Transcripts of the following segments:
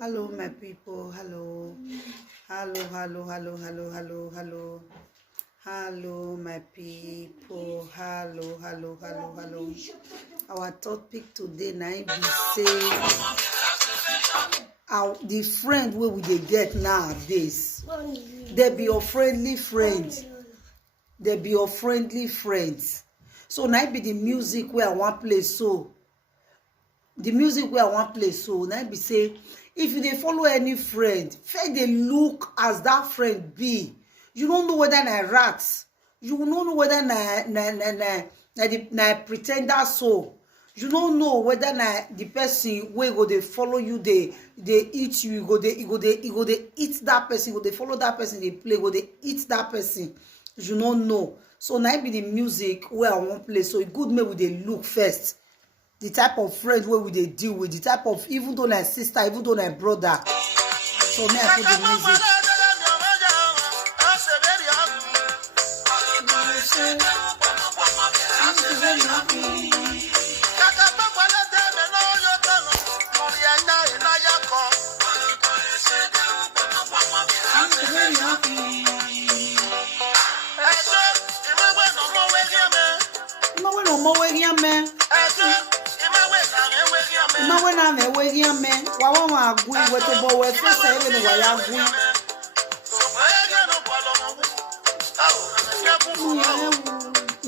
Hello, my people. Hello. Hello, hello, hello, hello, hello, hello. Hello, my people. Hello, hello, hello, hello. Our topic today now be say the friend where we dey get nowadays. They be your friendly friends. They be your friendly friends. So now be the music where I want play so. The music where I want play so now be say if you dey follow any friend, first dey look as that friend be. You don't know whether na rats. You don't know whether na pretender so. You don't know whether na the person wey go dey follow you dey eat you. You go dey eat that person. You go dey follow that person dey play. Go dey eat that person. You don't know. So now be the music where I want play. So it good make we dey look first. The type of friend where we dey deal with, the type of even though my sister, even though my brother. So may I put the music. Mawe na me we me wa wa agui we to bo we fe se we no wa ya agui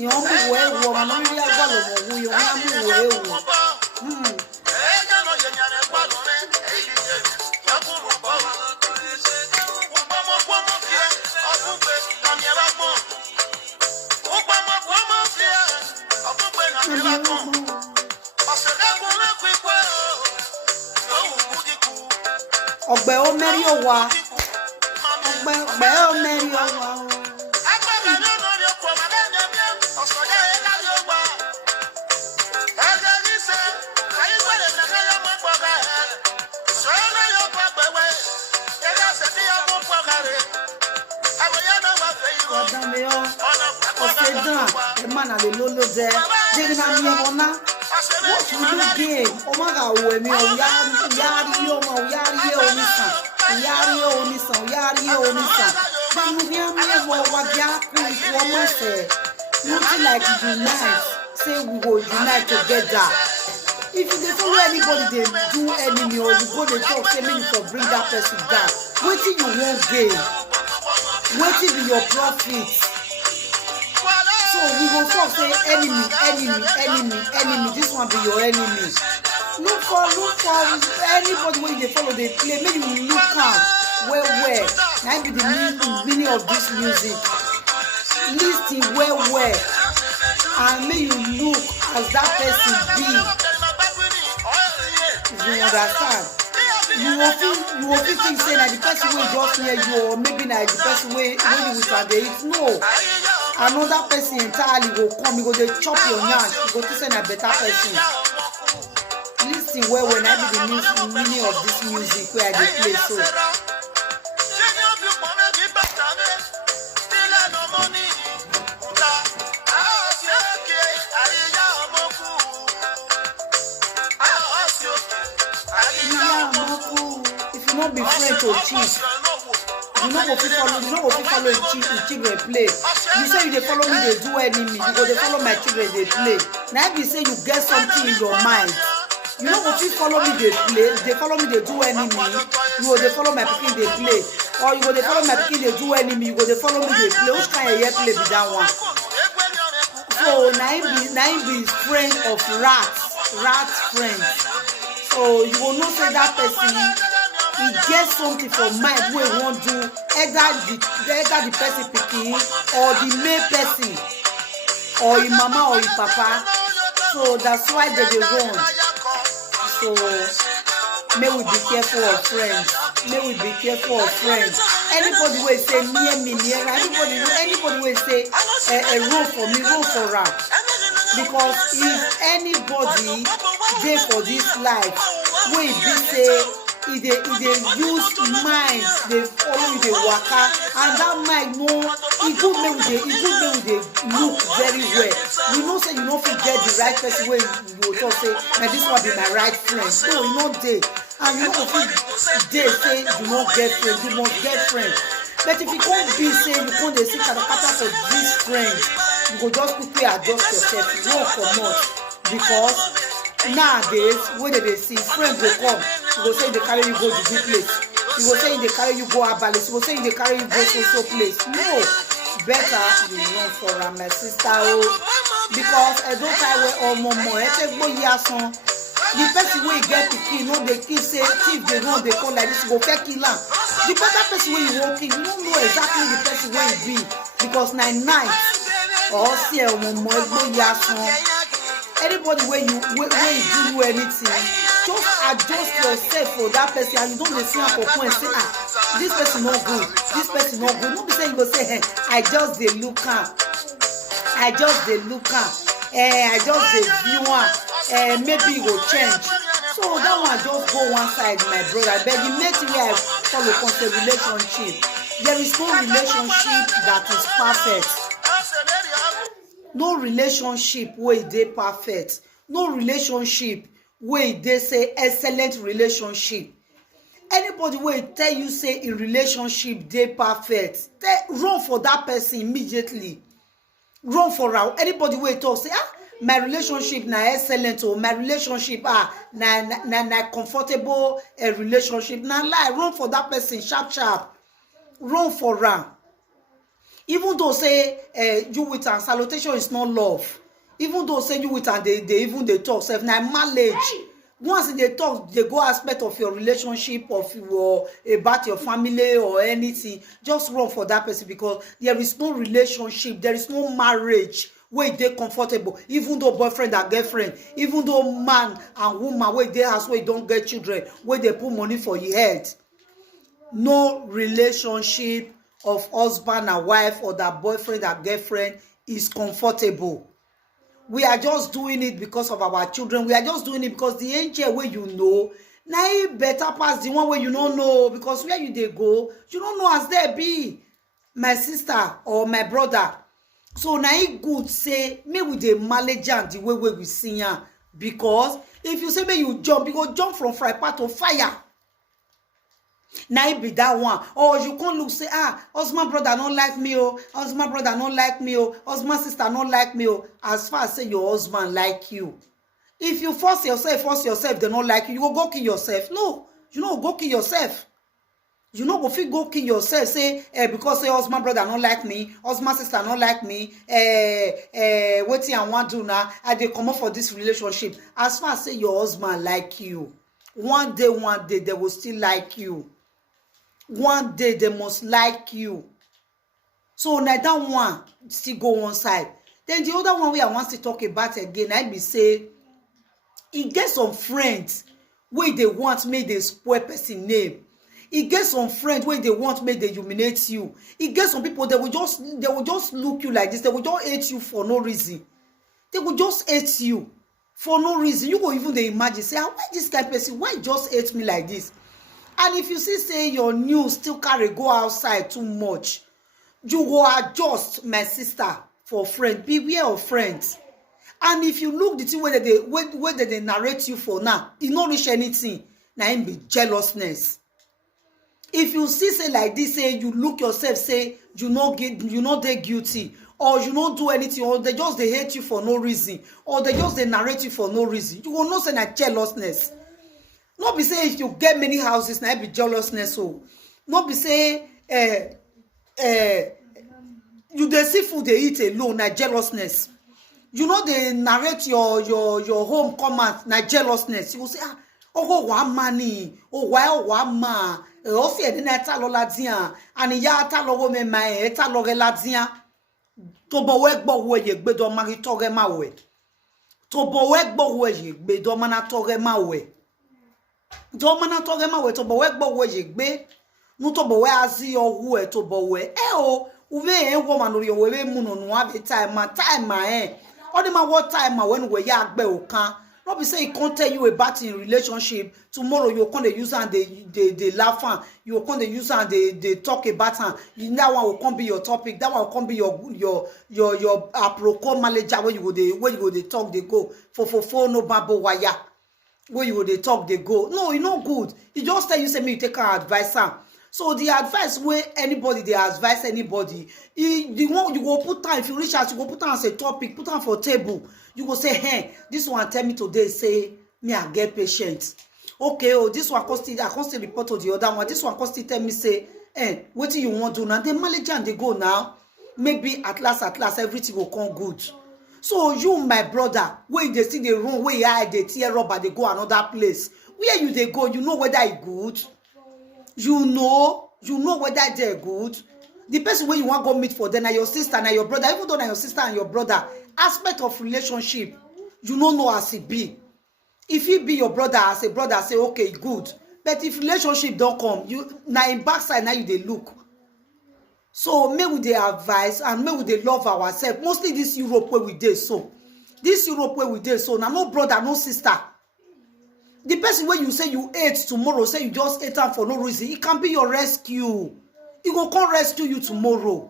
yo mu we wo ma no ri agba lo mo wu yo na mu we wo Ogbe o meri o wa ogbe o meri o wa man ale lolo je je na mi e bona what will you gain o ma ga wo mi o yari o ma yari o ni san yari o ni san yari o ni san ba mu ni am e wo wa ja ku wo ma se nothing like unite say we go unite together. If you dey follow anybody dey do enemy or you go dey talk say make you for bring that person down, wetin you wan gain? Wetin be your profit? So we go talk say enemy. This one be your enemy. Look for anybody wey you dey follow dey play. Make you look am well. Na be the meaning of this music. Listen well, and make you look as that person be. You understand? You will think say na the person wey just near you, or maybe na the person wey you with am dey eat. No. Another person entirely go come, you go dey chop your nyash, you go think say na better person. Listen well when I be the meaning of this music where I dey play so. If you not be friend to cheat, you no go fit follow children play. You say you dey follow me dey do enemy, you go dey follow my children dey play. Now be say you get something in your mind, you no go fit follow me dey play, dey follow me dey do enemy, you go dey follow my pikin dey play, or you go dey follow my pikin dey do enemy, you go dey follow me dey play. Which kind of yet play be that one? So na him be friend of rat friend. So you go know say that person he get something for mind wey he wan do, either the person pikin or the male person or him mama or him papa. So that's why they dey run. So may we be careful of friends. Anybody wey say near anybody wey say roll for me, roll for am. Because if anybody dey for this life wey be say e dey use mind dey follow you dey waka, and that mind e good make we dey look very well. You know say you no fit get the right person wey you go talk say na this one be my right friend. No, e no dey. and you no go fit dey say you no get friend, you must get friend. But if you come be say you come dey see katakata for this friend, you go just quickly adjust yourself, run comot, because nowadays wey dey see friend go come, you go say e dey carry you go juju place, you go say e dey carry you go abalis, you go say e dey carry you go so place. No, better you run for am, my sister o, because edo kai wey omomo etegbo yasan, the person wey get pikin no dey kill say thief dey run dey come like this, you go fit kill am. The better person wey you wan kill, you no know exactly the person wey e be, because na night or see omomo egbo yasan. Anybody wey do you anything, just adjust yourself for that person, and you don't dey see am for point say this person no good, this person no good. No be say you go say hey, I just dey look am, I just dey view am, maybe e go change. So that one just go one side, my brother. But the main thing wey I follow concept relationship, there is no relationship that is perfect. No relationship wey dey perfect, no relationship wey dey say excellent relationship. Anybody wey tell you say a relationship dey perfect, run for that person immediately, run for am. Anybody wey talk say my relationship na excellent, or my relationship na comfortable relationship, na lie. Run for that person sharp, run for am. Even though say you with am salutation is not love, even though say you with am they even dey talk sef na marriage. Once they talk, they go aspect of your relationship, of your about your family or anything, just run for that person, because there is no relationship, there is no marriage wey dey comfortable. Even though boyfriend and girlfriend, even though man and woman wey dey house wey don get children, wey dey put money for your head, no relationship of husband and wife or that boyfriend and girlfriend is comfortable. We are just doing it because of our children. We are just doing it because the angel wey you know, na e better pass the one wey you don't know, because where you dey go, you don't know as there be, my sister or my brother. So na e good say make we dey manage am the way we see am, because if you say make you go jump from fry pan to fire. Na it be that one. Or you can't look say husband brother don't like me, oh, husband brother don't like me, oh, husband sister don't like me, oh. As far as say your husband like you, if you force yourself they don't like you, you go kill yourself. No, you know, go kill yourself. You know, if you go kill yourself, say because say husband brother don't like me, husband sister don't like me, wetin I want do now, I dey come up for this relationship. As far as say your husband like you, one day they will still like you. One day they must like you. So now that one still go one side. Then the other one we I want to talk about again, I be say, e get some friends where they want make they spoil person name. E get some friends where they want make they humiliate you. E get some people they will just look you like this. They will just hate you for no reason. They will just hate you for no reason. You go even they imagine say, why this kind of person? Why just hate me like this? And if you see say your news still carry go outside too much, you go adjust, my sister, for friend. Beware of friends. And if you look the thing where they narrate you for now, it not reach anything. Now it be jealousness. If you see say like this, say you look yourself, say you not they guilty, or you not do anything, or they hate you for no reason, or they narrate you for no reason, you will not say that jealousness. Not be say if you get many houses, now it be jealousness. So not be say you dey see food they eat alone, na jealousness. You know they narrate your home comment, na jealousness. You will say oh one money, oh why ma, oh see the neta lola dia, and ya ta logo me ma eta loge la dia. To bo wek bo we ye gbe do mari toge ma we. To bo wek bo we ye gbe do mana toge ma we. Do mana toge ma we to bo wek bo we ye gbe. Nu to bo we azi yo we to bo we. Uve woman or your way moon on one time all the man what time when we yak be okan. Not be say he can't tell you about in relationship. Tomorrow you can't use and they laugh and you can't use and they talk about and that one will come be your topic. That one will come be your apropos manager where you go they talk they go for no babo wire. Where you they talk, they go. No, it's not good. He just tell you, say me, you take our advice. So the advice where anybody they advise anybody, the one you go put time, if you reach out, you go put time as a topic, put time for table. You go say, hey, this one tell me today, say me I get patient. Okay, oh, this one I constantly report to the other one. This one constantly tell me say, hey, what do you want to do now? They manage and they go now. Maybe at last, everything will come good. So you, my brother, where they see the room, where you are, they tear up and they go another place. Where you they go, you know whether it's good. You know whether they're good. The person where you want to go meet for them, your sister and your brother, even though your sister and your brother, aspect of relationship, you don't know as it be. If you be your brother as a brother, say okay, good. But if relationship don't come, you now in backside now you they look. So may we dey advise and may we dey love ourselves. Mostly this Europe where we dey so. This Europe where we dey so. Now no brother, no sister. The person where you say you ate tomorrow, say you just ate them for no reason, it can be your rescue. It will come rescue you tomorrow.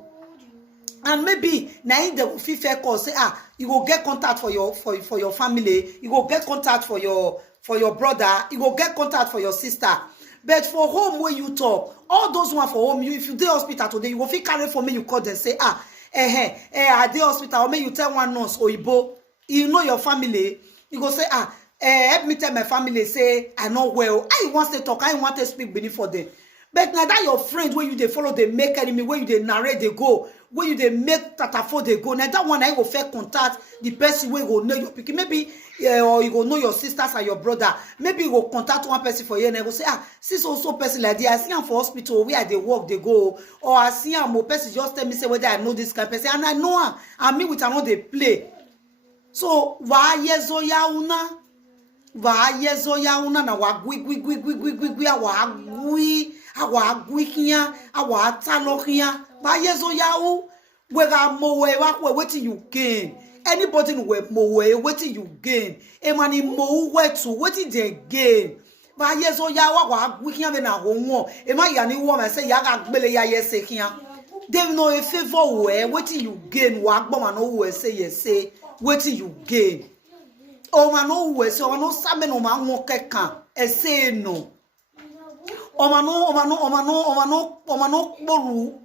And maybe now in the fair call say you go get contact for your family, you go get contact for your brother, you go get contact for your sister. But for home where you talk, all those one for home, if you dey hospital today, you go fit carry for me, you call them say I dey hospital, or may you tell one nurse Oyibo, you know your family, you go say help me tell my family say I know well. I want to talk, I want to speak beneath for them. But now that your friend where you they follow, they make enemy, where you they narrate, they go, where you they make tatafo, they go. Now that one I go fair contact the person where you go know your picky. Maybe or you go know your sisters and your brother. Maybe you go contact one person for you and I go say, sis also person like this. I see him for hospital where they work, they go. Or I see him more person just tell me say whether I know this kind of person. And I know him. And me with another they play. So why yezo ya una? Na wagwi awa here, awa talo here. Yezo yawu, wega mowe wakwe, wetin you gain. Anybody who mowe, wetin you gain. Emani mowe wetu, wetin they gain. Yezo yawa wagwi here na homo. Ema yani woman say yaga gbele ya yese here. They know a favor where wetin you gain. Wagbo man no say yes say wetin you gain. O man no we say o no sabe no man won kekan e say no. O man no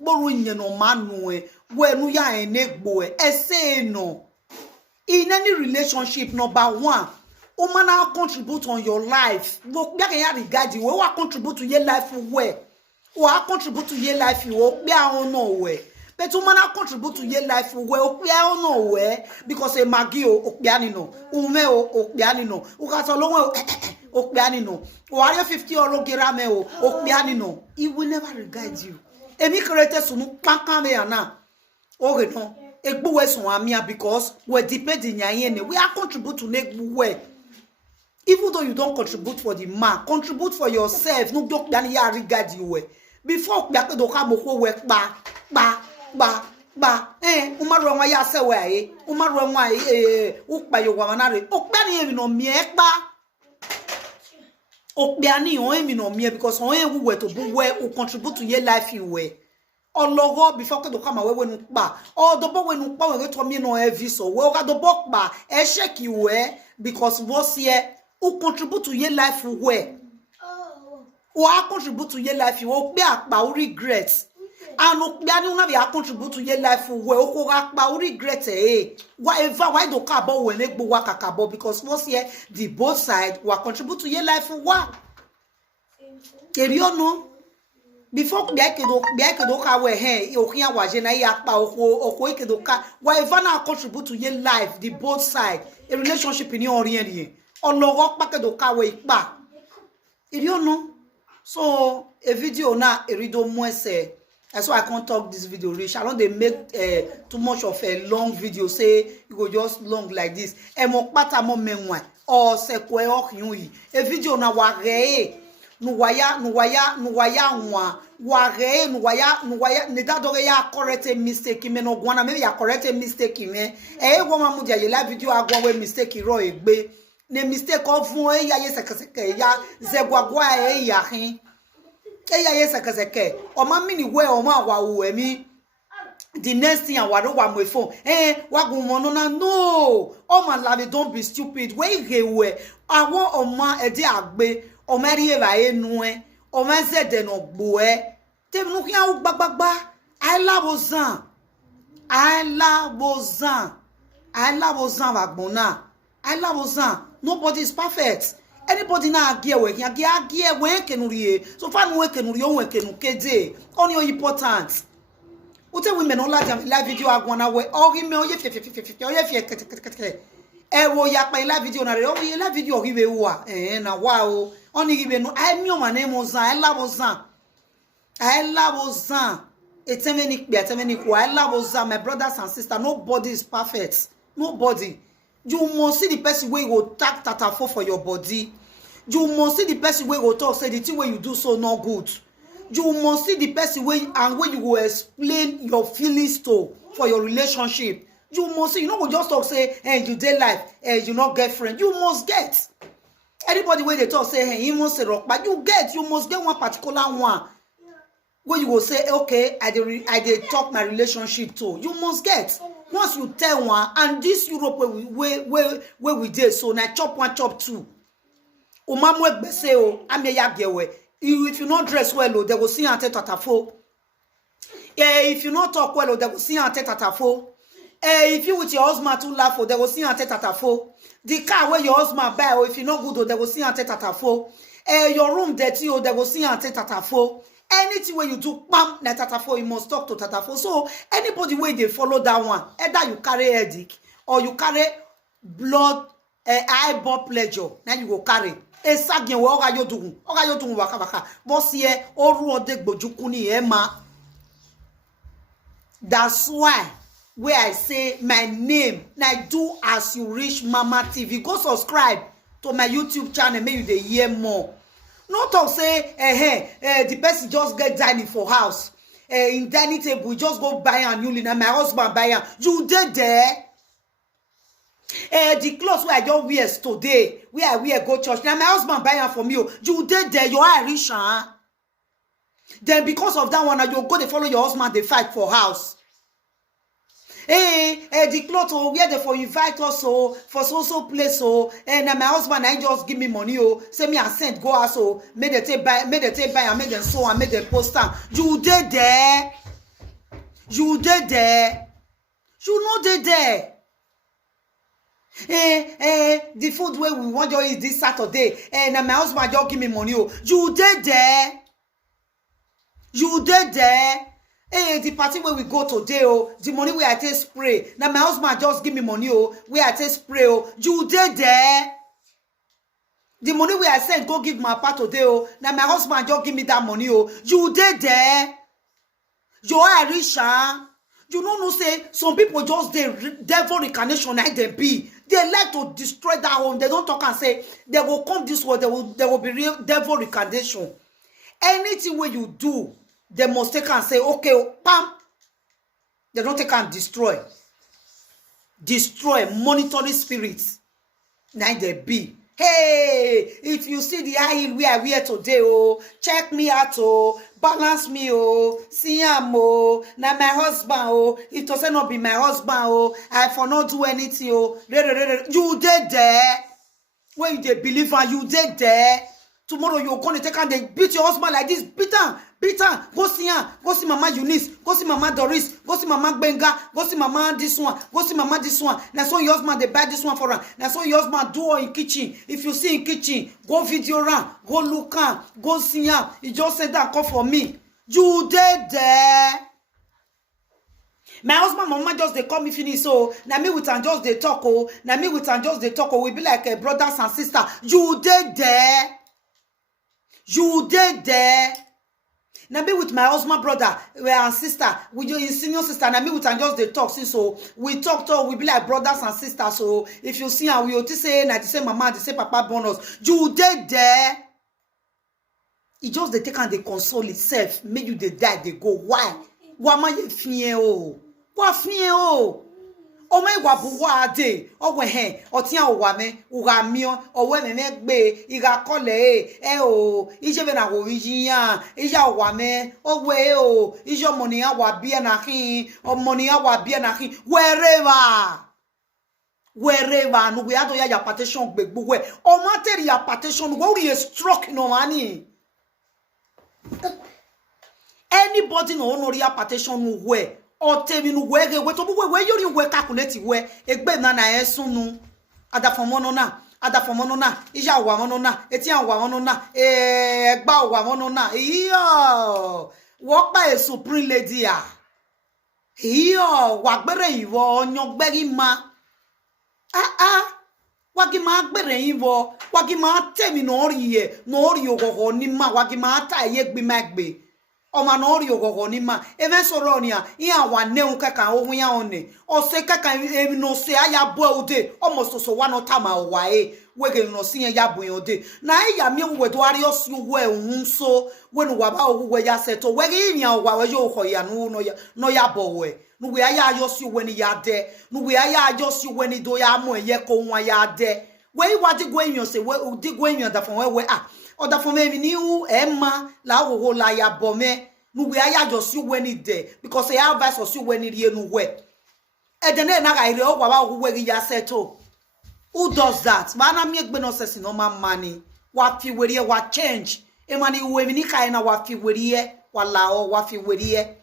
boru yen no man no we nu ya enegbo e say no. In any relationship, number one, o man na contribute on your life. Wo be kan ya regard you, we contribute to your life where. O contribute to your life you o be on no we. But you man contribute to your life well, no way because a magio okpianino, umeo okpianino, ukasolongo okpianino, warrior 50 or gerameo okpianino. He will never regard you. Emi created some pakameyana. Okay, no, egbuwe swamia because we're depending yene. We are contribute to negbuwe. Even though you don't contribute for the man, contribute for yourself. No don't regard you. Before doka moko work ba. Umaru nwa ya se we umaru nwa ukpa yo wa manare okpa ni emi no mie ekpa okpa ni o emi no mie because on ewu we to bu we o contribute to your life you we ologo before ke do kama we nu pa o do bo we nu pa we to mie no heavy so we o ga do bo pa e shake you we because what's here o contribute to your life we o contribute to your life you o pe apa o regret. And no be contribute to your life well o regret why do kabo we make bo wakakabo because what's here the both side will contribute to your life wa no before be do ka we o kian wa je na ya pa o do ka why na contribute to your life the both side a relationship in your rien ologo pa ke do ka we pa no so a video na e rido mo se. That's why I can't talk this video rich. I don't they make too much of a long video. Say you go just long like this. Emo pata mo menwa. Or se kwe ok yui. A video na ware. Nuwaya nwa. Ware nuwaya. Neda doge ya correct a mistake. Me no gwana maybe ya correct a mistake me. Wama mudia ye la video agwa we mistake ro egbe. Ne mistake of one ya ye sekeseke ya zegwagwa ya hin. Eya yesa kazeke o ma mini we o ma wa wo emi the next thing I want my phone. What go on no. Oh my love, don't be stupid. Where you were? I want oma edi agbe. Oma riye va enue. Oma zede no boe. Te mnou kia ou ba. I love ozan. I love ozan vagbona. I love ozan. Nobody is perfect. Anybody na agie we kenuriye. So far we kenuriye we kenukede. Only important. Ute women on live video agwana we ori me oye fe e wo ya pa live video na re o ye live video ori we wa na wa o oni ribe no ai mi o ma na mo zan I love ozan etemeni pe etemeni ko I love ozan. My brothers and sisters, nobody is perfect. Nobody. You must see the person where you go tack tatafo for your body. You must see the person where you go talk say the thing where you do so not good. You must see the person where you will explain your feelings to for your relationship. You must see, you know, just talk say, hey, you dey life, hey, you not get friend. You must get. Anybody where they talk say, hey, you must say rock, but you must get one particular one where you will say, okay, I dey talk my relationship to. You must get. Once you tell one, and this Europe where we did, so now chop one, chop two. Umamwe bese o, ame ya gewe. If you not dress well, they will see you ante tatafo. If you not talk well, they will see you ante tatafo. If you with your husband too laugh, they will see you ante tatafo. The car where your husband buy, or if you not good, they will see you ante tatafo. Your room dirty, they will see you ante tatafo. Anything where you do, bam, na tatafo, you must talk to tatafo. So anybody where they follow that one, either you carry headache or you carry blood, high blood pleasure, now you go carry. Esagien we oga yo dun waka bosi e oru ode gbojuku ni e ma. That's why where I say my name na do as you reach Mama TV. Go subscribe to my YouTube channel, make you dey hear more. No talk say the person just get dining for house, in dining table just go buy a new linen, my husband buy am. You dey there. The clothes where I don't wear today, where I wear go church. Now my husband buy them from you. You did there, you are rich, huh? Then because of that one, you go to follow your husband, they fight for house. The clothes where they for invite us for so place and my husband I just give me money say me I sent go out make they take buy and make them sew and make them post am. You did there. You know they there. The food where we want to eat this Saturday, and my husband just give me money. You did there. The party where we go today, the money where I take spray. Now my husband just give me money, where I take spray. You did there. The money where I send go give my part today, now my husband just give me that money. You did there. You are rich, huh? You know, say some people just the devil incarnation like they be. They like to destroy that home. They don't talk and say they will come this way. There will be real devil incarnation. Anything where you do, they must take and say, okay, pam. They don't take and destroy. Monitoring spirits. Now they be. Hey, if you see the high heel where I wear today, check me out, balance me, see am, now my husband, if to say not be my husband, I for not do anything, you did there. When you believe and you did there. Tomorrow you're going to take and they beat your husband like this, beat him. Go see her, go see Mama Eunice, go see Mama Doris, go see Mama Benga, go see Mama this one, go see Mama this one. Now so your husband they buy this one for her. Now so your husband do all in kitchen. If you see in kitchen, go video around, go look her, go see her. You just said that call for me. You did there. My husband, Mama just they call me finish. So now me with and just they talk. Now me with and just they talk. We be like brothers and sisters. You did there. You did there. Now me with my husband, brother, and sister, with your senior sister, now me with and just they talk. So we talk to, we be like brothers and sisters. So if you see and we ought to say, na the same mama, the same papa bonus. You did there. It just they take and they console itself. Make you they die, they go. Why? Why am I fear? What fear? o me wa buwa de o we hen o ti an wa me uga mio o we me gbe iga kole o ije be na wo yiyan ija wa me o we o ijo money a wa bia na hin o money a wa bia na hin wherever no we ado ya partition gbegbo we o matter ya partition we we stroke no mani anybody no honor ya partition we o temi no we ge we to we yori we calculate we egbe na na esunu adafomono na ija wa mono na eti an wa mono na egba wa mono na iyo wo pa e supreme lady ya iyo wa gbere iwo onyogberi ma wagi ma gbere yin wo wagi ma temi no ri ogogo ni ma wagi ma ta ye gbe ma gbe o ma no ri ogogo ni ma even soro ni a yan wa neun kaka ohun ya one o se kaka emi no se aya bo ode o mo soso wa no ta ma wa wege no si ya bo ode na ya mi we do ari osi we ohun so we no wa ba ohu we ya seto wege yan wa we yo ko ya no ya bo we no we aya ajosi when ya de no we aya ajosi when do ya mo ye ko nwa ya de we wa di go enyo se we di go enyo da fon we o da fon me ni u e ma la wo la ya bo me no we aya ajosi when de because ya advice osi when rie no we e de na ga ire o wa ba wo we ya settle. Who does that? Ma na mi egbe no se no ma money wa fi we wa change e ma ni we ni kai na wa fi we wa la o wa fi we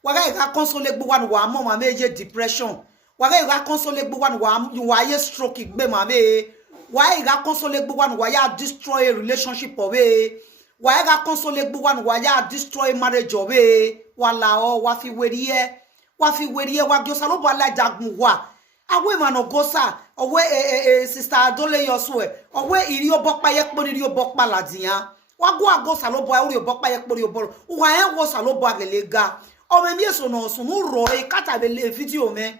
waga ga console gbo wan wa mo ma meje depression waga ga console gbo wan wa you wa ye stroke gbe ma me waga ga console gbo wan wa ya destroy a relationship owe waga ga console gbo wan wa ya destroy marriage owe wala o wa fi werie wa gyo salo bo ala jagun wa awe ma no gosa owe sister adole yoswe owe iri obopa ye poni iri obopa ladian wa go ago salo bo iri obopa ye poni obo wa en wo salo bo agelega o me mi eso no so no ro e kata be le video me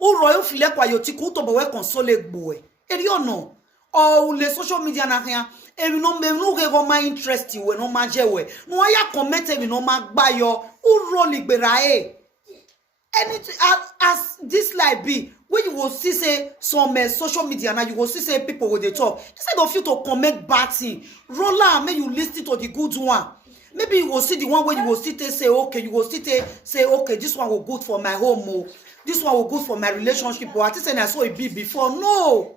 o ro e file kwa yo ti ku to bo we console gbo eri ono o le social media na kan e mi no me no ge go my interest we no ma je we no ya comment e mi no ma gba yo o ro ligbera anything as this like be when you will see say some social media now you will see say people with the talk instead of you to comment bad thing roll am make you listen to the good one. Maybe you will see the one where you will still say, okay, you will still say, okay, this one will good for my home, oh, this one will good for my relationship. Or at least I saw it be before. No.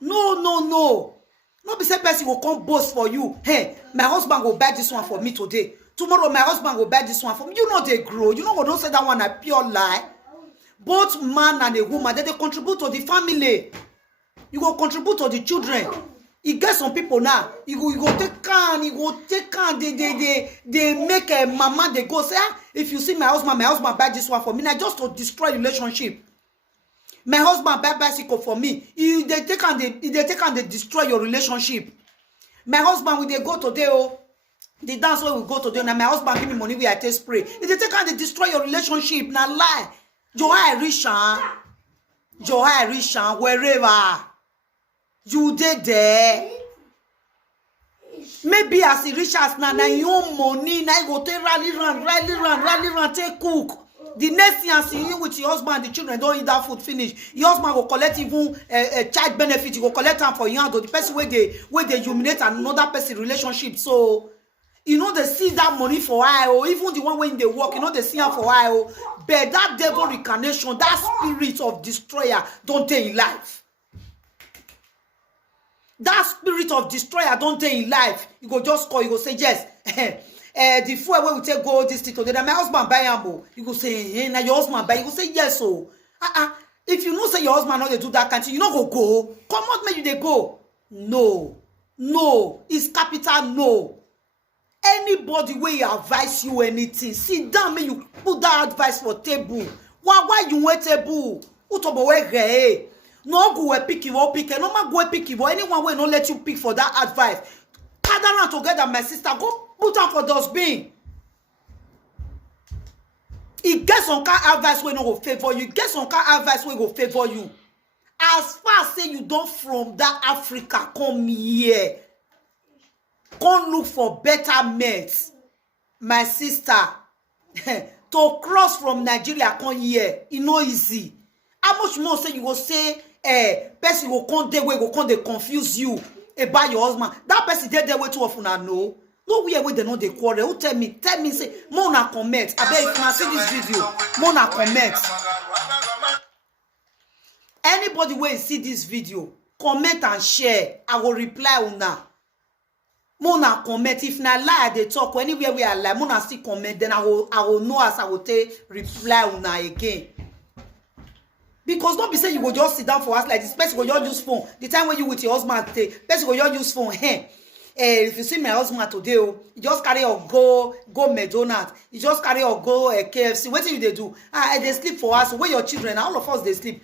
Not be say person will come boast for you. Hey, my husband will buy this one for me today. Tomorrow my husband will buy this one for me. You know they grow. You know what don't say that one a pure lie. Both man and a woman, they contribute to the family. You will contribute to the children. You get some people now. You go take can. They make a mama. They go say, if you see my husband buy this one for me. Now just to destroy relationship. My husband buy bicycle for me. They take and they destroy your relationship. My husband will they go today the dance where we go today. Now my husband give me money where I take spray. If they take and they destroy your relationship. Now lie. Johai Rishan wherever. You did there. Maybe as he reach us now, your money, now you go take rally run, take cook. The next thing I see you with your husband and the children don't eat that food finish. Your husband will collect even a child benefit. You go collect them for you and the person where they humiliate another person relationship. So you know they see that money for I even the one when they work, you know they see her for I but that devil reincarnation, that spirit of destroyer don't take in life. That spirit of destroyer don't take in life. You go just call, you go say yes. The fuel where we take go this thing today. My husband buy ambo. You go say, hey, now your husband buy. You go say yes. So if you know say your husband not they do that country, you not go. Come on, make you they go. No. It's capital no. Anybody where you advise you anything, sit down, make you put that advice for table. Why you wait table? Utobo we no go pick you or pick. No man go pick you. Anyone will not let you pick for that advice. Gather around together, my sister. Go put on for dustbin. It gets some kind of advice when no go favor you. Get some kind of advice when go favor you. As far as say you don't from that Africa come here, come look for better mates, my sister. to cross from Nigeria come here, e no easy. How much more say you go say person go come there wey go come dey confuse you about your husband? That person there way too often I know. No where they know they quarrel. Who tell me say Mona comment. I beg if you see this video, Mona comment. Anybody wey see this video, comment and share. I will reply una. Mona comment. If na lie they talk or anywhere we are lie, Mona still comment. Then I will know as I will take reply una again. Because don't be saying you go just sit down for us like this. Person go just use phone. The time when you with your husband today, person go just use phone. Hey, if you see my husband today, you just carry or go McDonald's. You just carry or go KFC. What do you they do? They sleep for us. Where your children? All of us they sleep.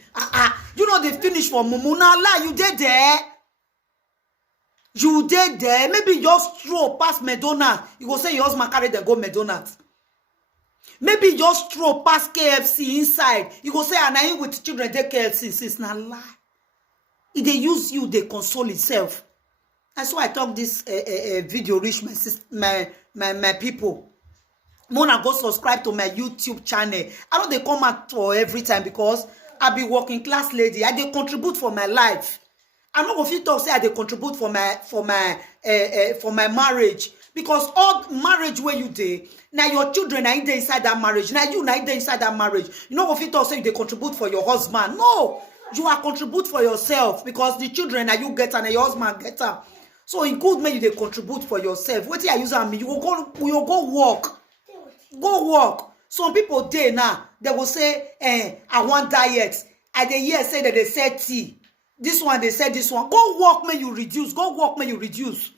You know they finish for Mumuna. La, you did there. You did there. Maybe just throw past McDonald's. You go say your husband carry them go McDonald's. Maybe just throw past KFC inside. You go say, and I with children they KFC. It's not lie. If they use you, they console itself. That's why I talk this video reach my people. Mona go subscribe to my YouTube channel. I know they come out for every time because I be working class lady. I they contribute for my life. I know if you talk say I they contribute for my marriage. Because all marriage where you dey, now your children are inside that marriage. Now you are inside that marriage. You know if you talk say they contribute for your husband. No, you are contribute for yourself because the children are you get and your husband get her. So in good way you they contribute for yourself. What you use on me? You will go work. Go work. Some people there now they will say, I want diet. And they hear say that they said tea. This one they said this one. Go work may you reduce. Go work may you reduce.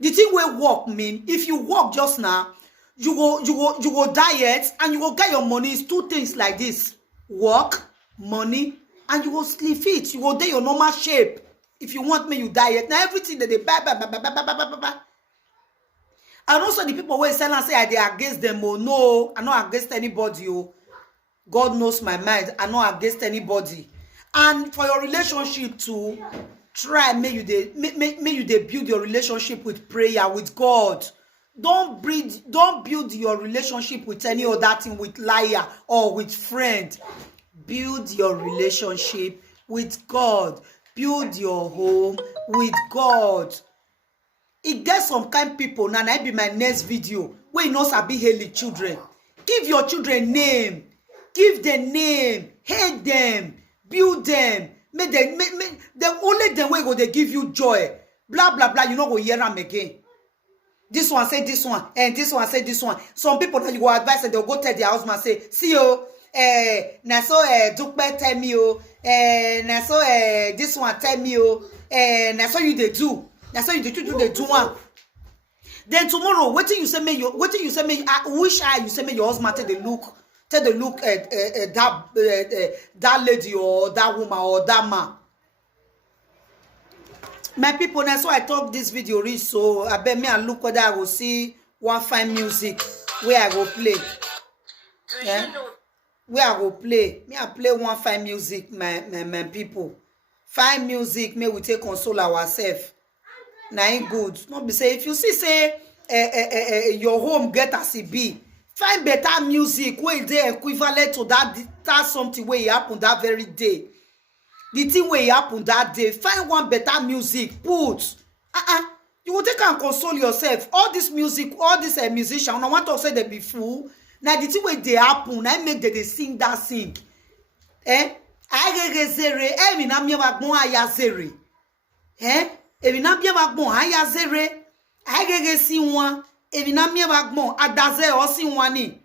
The thing where work mean, if you work just now, you go diet and you go get your money. It's two things like this: work, money, and you go sleep fit. You go do your normal shape. If you want me, you diet. Now everything that they buy. And also the people where sell and say they against them. Oh no, I'm not against anybody. Oh, God knows my mind. I'm not against anybody. And for your relationship too. Try may you build your relationship with prayer with God. Don't build your relationship with any other thing, with liar or with friend. Build your relationship with God. Build your home with God. It gets some kind people now. That be my next video where you know sabi hail children. Give your children name. Give them name. Hate them. Build them. Make them only them way go they give you joy. Blah blah blah. You know go hear them again. This one say this one, and this one say this one. Some people that you go advise and they'll go tell their husband say, see you, na so Dukbe tell me na so this one tell me na so you they do. Na so you do they do one. Then tomorrow, what you say me I wish you say me your husband take the look at that lady or that woman or that man. My people, that's why I talk this video reach. So I bet me and look whether I will see one fine music where I go play. Yeah? Where I go play. Me I play one fine music, my people. Fine music, me we take console ourselves. Now ain't good. Not be say if you see say your home get as it be. Find better music where they equivalent to that something where it happened that very day. The thing where it happened that day. Find one better music. Put. You will take and console yourself. All this music, all this musician, I want to say they be fool. Now the thing where they happen, I make they sing that sing. Agegezere, mi na mi magbon ayazere. Mi na mi magbon ayazere. Agegesi wan. Evinamie bagbon adaze or sin wani.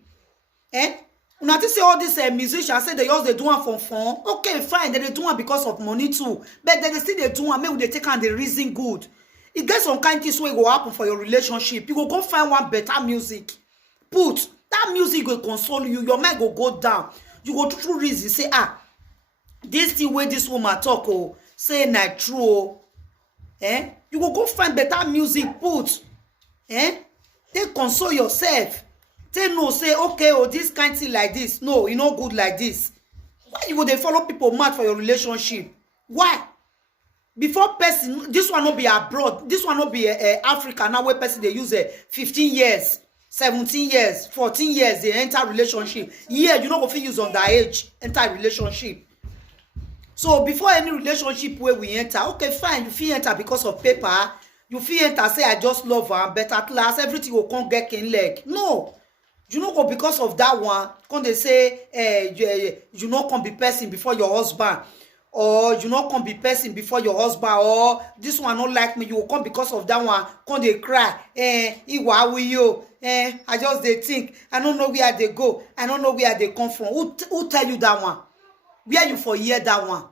Una say all these musicians say they just they do one for fun. Okay, fine, they do one because of money too. But they still they do one, maybe they take on the reason good. It gets some kind things where go happen for your relationship. You go find one better music. Put that music will console you. Your mind go down. You go through reason. Say, this thing where this woman talk, say not true. You go find better music. Put. They console yourself. They no say, okay, this kind of thing like this. No, you know good like this. Why you go they follow people mad for your relationship? Why? Before person, this one not be abroad. This one not be Africa. Now where person they use 15 years. 17 years, 14 years, they enter relationship. Yeah, you know, go fit use underage enter relationship. So before any relationship where we enter, okay, fine, you fit enter because of paper. You fit enter say I just love her, but at last everything will come get in leg. No, you know, go because of that one. When they say, you know, come be person before your husband, or you know, come be person before your husband, or this one not like me, you will come because of that one. Come they cry, why will you? I just they think I don't know where they go. I don't know where they come from. Who tell you that one? Where you for hear that one?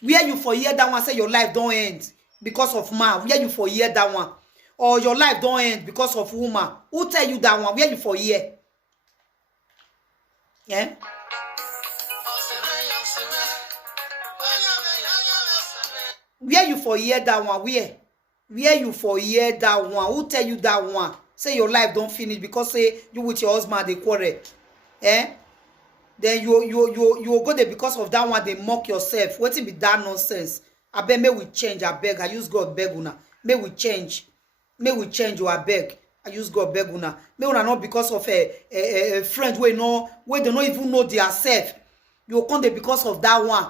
Where you for hear that one? Say your life don't end because of man. Where you for hear that one? Or your life don't end because of woman. Who tell you that one? Where you for hear? Yeah. Where you for hear that one? Where you for hear that one? Who tell you that one? Say your life don't finish because say you with your husband they quarrel. Then you go there because of that one. They mock yourself. What it be that nonsense? I beg, may we change. I beg. I use God beg una. May we change. May we change. I beg. I use God beg una. May una not because of a friend where they don't even know their self. You come there because of that one.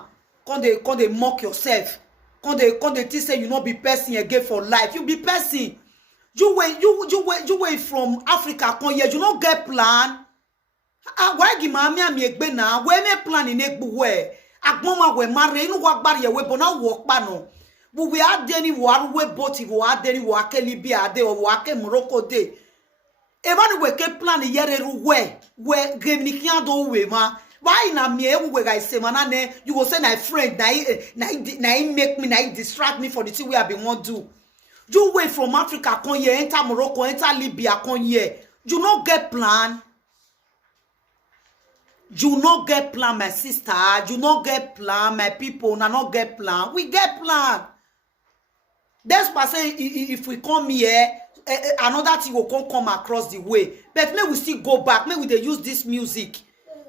Come they mock yourself. Come they think say you not be person again for life. You be person. You wait from Africa. Come here. You not get plan. Why give me egbe na? Where me plan in egbu where? Agboma we marry inu wa gbari we bona work pa no. We are deni war we boti we are deni wa ke Libya de or wa ke Morocco de. Even we ke plan yere ru we gemni kian do we ma. Why na me we guys say man na you go say na friend na make me na distract me for the thing we have been want do. You wait from Africa come here enter Morocco enter Libya come here. You not get plan. You not get plan, my sister. You not get plan, my people. Na not get plan. We get plan. That's why I say if we come here, another thing will come across the way. But may we still go back. May we they use this music.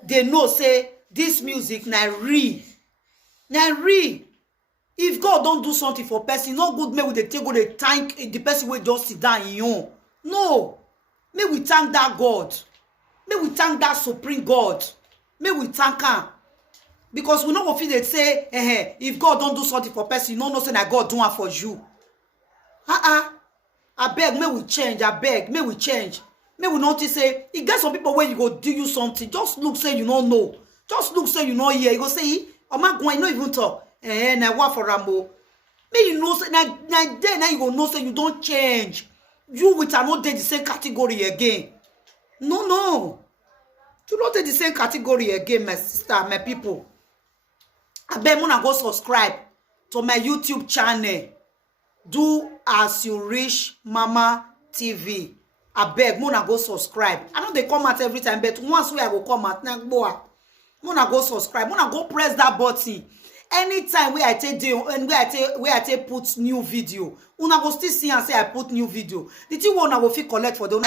They know say this music na real. Na real. If God don't do something for person, no good. May we they take go they thank the person will just sit down in you. No. May we thank that God. May we thank that supreme God. May we thank him. Because we know what they say, if God don't do something for person, you don't know say that God do it for you. I beg, may we change. I beg, may we change. May we not say, it gets some people when you go do you something, just look say you don't know. Just look say you know here. You go say, oh my God, you not even talk. Now what for Rambo? May you know say now you go know say you don't change. You with are not the same category again. No. You not in the same category again, my sister, my people. I beg you go subscribe to my YouTube channel. Do as you reach Mama TV. I beg you go subscribe. I know they come out every time, but once we go come out, now go subscribe. Go press that button. Anytime where I take and where I take put new video, una go still see and say I put new video. The thing one I go fit collect for the the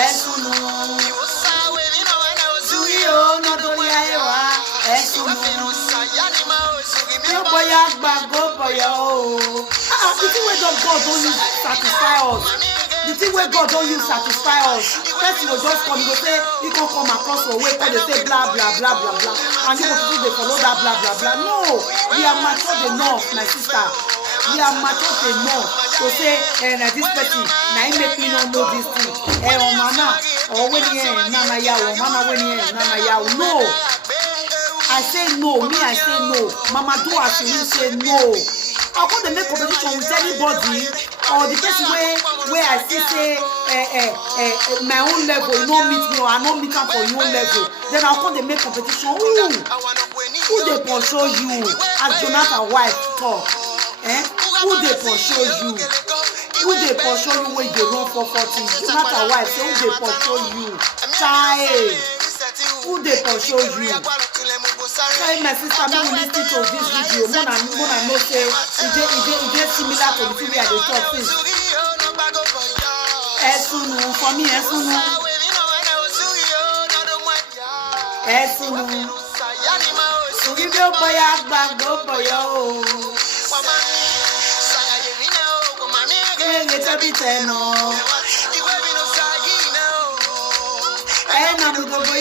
thing where God don't use satisfy us. The thing where God don't use satisfy us. First you will just come, you go say, you can come across your way, because they say blah blah blah blah blah. And you go to they follow that blah blah blah. No, we are matured enough, my sister. We are matured enough to say, this person, now he make me not know this thing. Oh mama, or when he nana ya, or mama when he nana ya. No. I say no. Me, I say no. Mama do as you say no. How come they make competition with anybody or the person where I see say my own level, you don't meet me or I don't meet them for your own level. Then how come they make competition? Who they pursue you? As Jonathan wife talk. Who they pursue you? Who they pursue you when they run for 40? Jonathan wife say who they pursue you? Child. Who they pursue you? Hey, my sister, me will listen to this video. Mona know say it similar to the thing where they talk since. Esunu for me, Esunu. So give your boy a back, go for you. Hey, it's a bit no. Why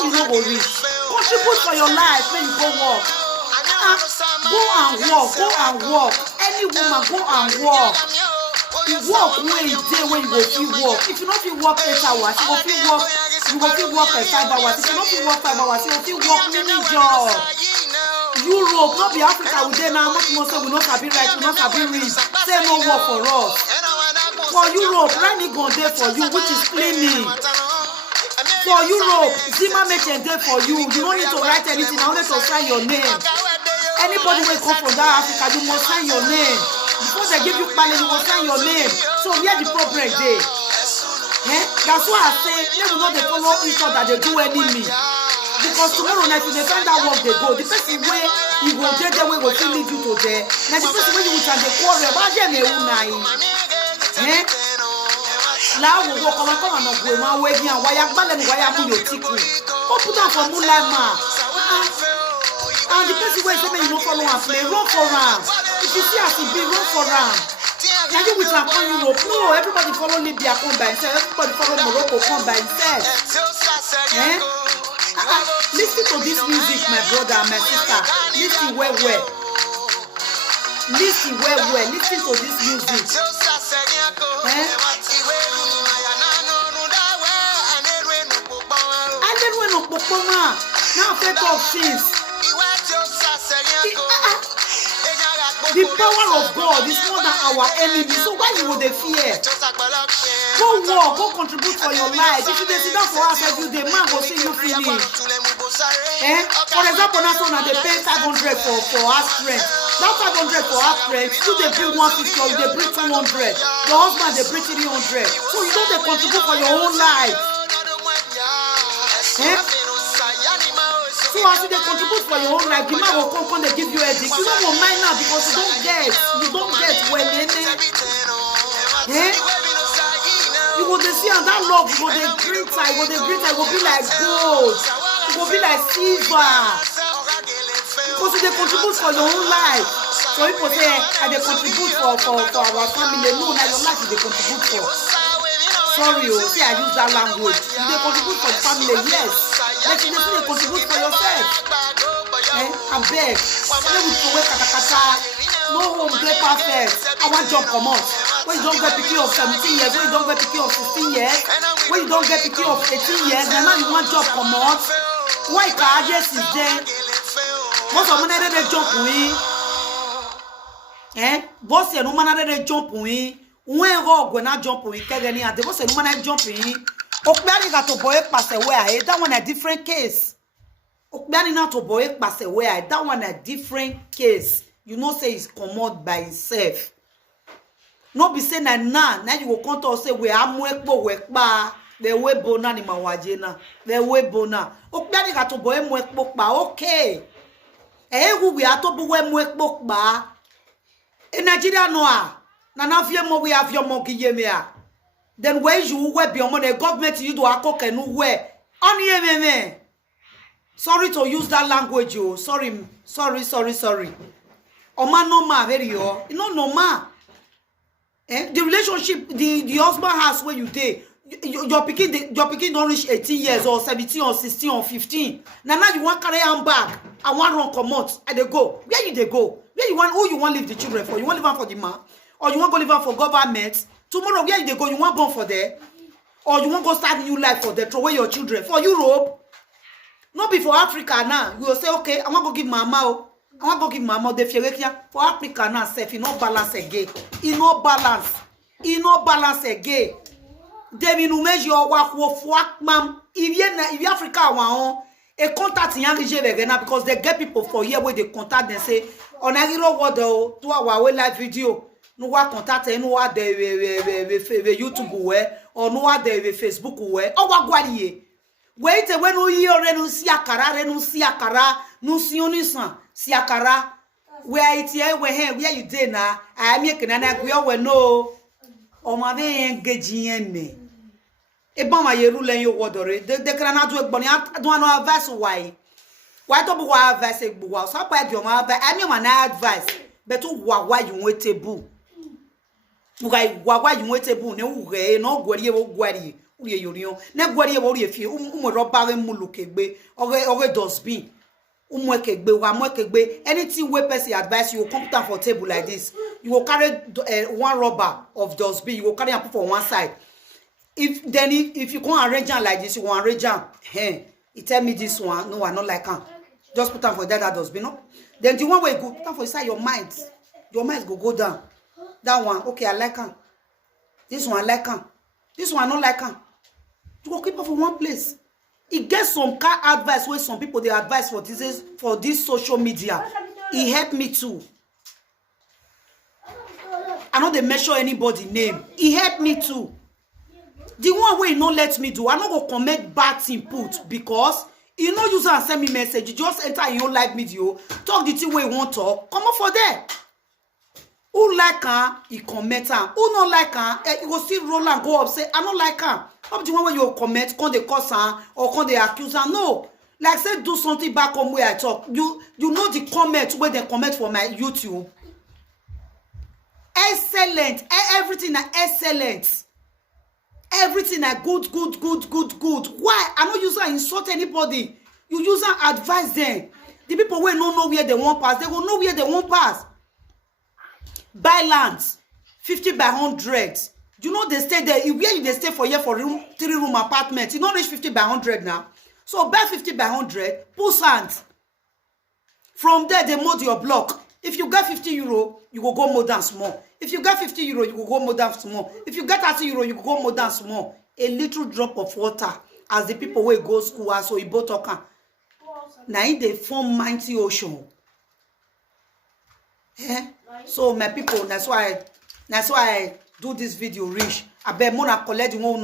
you no go reach? Contribute for your life when you go work. Go and work. Any woman, go and work. You work when you day when you go feel work. If you not feel work 8 hours, you go feel work. You go feel work 5 hours. If you not feel work 5 hours, you go feel work many job. Europe, not be Africa. We dey now. Much more say we not happy right, we not happy read. Say no work for us. For Europe, Rani gon dey for you, which is cleaning. For Europe, Zima Merchant day for you. You don't need to write anything. I only to sign your name. Anybody will come from that Africa, you must sign your name. Before they give you money, you must sign your name. So where the problem dey? That's why I say, they will not they follow each other, they do enemy. Because tomorrow night, if they find that work, they go. The person where you go there, they will still lead you to there. Now the person where you will try to quarrel, why they may unai? Now we go come and go. My way here, why you balance? Why you your tiku? Go put on for moonlight man. And the person where say you don't follow and play, run for round. If you see us, be run for round. Now you will come on Europe. No, everybody follow Libya come by himself. Everybody follow Morocco come by himself. Listen to this music, my brother and my sister. Listen well. Listen well. Listen to this music. Now take off things. The power of God is more than our enemy. So why you would fear? Go work, go contribute for your life. If you sit down for us every day, man will see you finish. For example, now so they pay 500 for our strength. That 500 for our strength, you they bring 150 or they bring 200. Your husband they bring 300. So you don't they contribute for your own life. So as they contribute for your own life, the man will come they give you a dick. You don't mind now because you don't get well in it. You go to see and that love, you go to greet, it will be like gold, it will be like silver. Because they contribute for your own life. So people say, they contribute for our family. No, now your life they contribute for. Sorry, see I use that language. They contribute for the family, yes. But they say they contribute for yourself. I beg. No home, they perfect. I want job come out. When you don't get picking of 17 years, when you don't get picking of 16 years, when you don't get picking of 18 years, and now you want job come out. Why Kajes is there? Most of them they jump in. Boss, no man they jump in. When go na jump in, kegeni and the boss no man jump in. Okbiani got to boy pass away. That one a different case. Okbiani not to boy pass away. That one a different case. You know say it's come out by himself. No be say na now you go come to say we amwekpo wekpa the way bona ni mawajena the way bona. Okbiani got to boy mwekpo pa okay. We are to boy mwekpo pa. In Nigeria noa. Na vie mo we have your mo giyemea. Then where you web your money government you do akoke no where. On me. Sorry to use that language, you. Sorry. Oma no ma very yo. No ma. The relationship the husband has when you day. Your picking don't reach 18 years or 17 or 16 or 15. Now you want carry him back. I want run come out. And they go. Where you they go? Where you want who you want leave the children for? You want leave them for the man? Or you want go live out for government? Tomorrow where you go, you want born for there? Or you want go start new life for there, throw away your children? For Europe? Not be for Africa now. You will say, okay, I want to give mama. I want to give mama the fear. For Africa now, self, you no balance again. You no balance again. Then you measure your work, ma'am. If you Africa want a contact in Nigeria because they get people for here where they contact and say, on a hero what to our live video. No wa contact no wa de YouTube we or no wa de Facebook we o wa gwariye wait when no yi ore no si akara no si onisan si akara where it here where you dey na I make na gwe we no o ma be engage yen me e ba ma yeru len yo wodore de kra na do egbon do no advice why to be wa advice egbu wa so pa e di o ma advice I mean na advice but why you wait table. ugai gwagwa yimwete bu ne uge no gwari wo gwari uri yorion ne gwari wo uri fi umo roba we mulukegbe oge dustbin umwekegbe wa mwekegbe anything wey person advise you come put am for table like this you go carry one rubber of dustbin you go carry am put for one side if you can't arrange am like this you go arrange am he tell me this one no I not like am just put am for that dustbin no then the one wey go put am for inside your mind go down that one okay I like am this one I like am this one I not like am you go keep am for one place. It gets some kind advice where some people they advise for this social media. It helped me too. I know they measure anybody name. It helped me too. The one way not let me do, I not go comment bad input because you know user and send me message. You just enter in your live video, talk the thing where you want to talk, come up for there. Who like her, he comment her. Who not like her, he go still roll and go up say I not like her. Up the one where you comment, can they curse her or can they accuse her? No. Like say do something back on where I talk. You know the comment where they comment for my YouTube. Excellent. Everything are excellent. Everything are good. Why? I no use her insult anybody. You use her advise them. The people where don't know where they want pass, they will know where they want pass. Buy lands 50 by 100. You know they stay there. Where you they stay for 3-room apartment. You don't reach 50 by 100 now. So buy 50 by 100, put sand. From there they mold your block. If you get 50 euro, you go more than small. If you get 50 euro, you go more than small. If you get 30 euro, you go more than small. A little drop of water, as the people will go school as so you both talk. Now they form mighty ocean. Eh? So my people, that's why I do this video reach. I bet more collect the one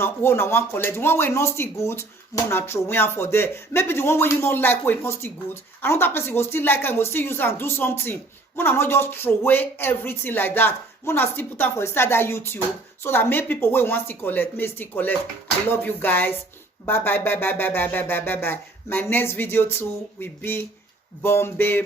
collect the one way not still good, more throw away for there. Maybe the one way you not like way not still good. Another person will still like and will still use it and do something. More not just throw away everything like that. More still put on for start that YouTube so that many people will want to collect, may still collect. I love you guys. Bye. My next video too will be Bombay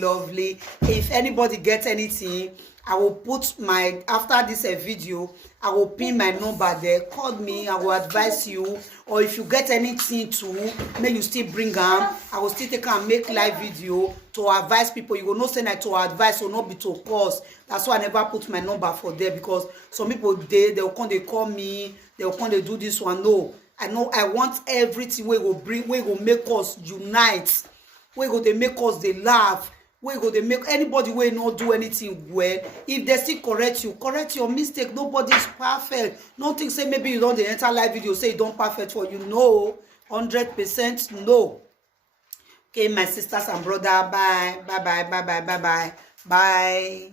lovely. If anybody gets anything, I will put my after this video I will pin my number there. Call me, I will advise you. Or if you get anything too, may you still bring them. I will still take and make live video to advise people. You will not say that to advise or not be to cause. That's why I never put my number for there because some people they'll come, they call me, they'll come, they do this one. No, I know I want everything we will bring, we will make us unite. We go they make us they laugh. We go they make anybody will not do anything well. If they still correct your mistake. Nobody is perfect. Nothing say maybe you don't the entire live video say you don't perfect for you. No, 100% no. Okay, my sisters and brother. Bye.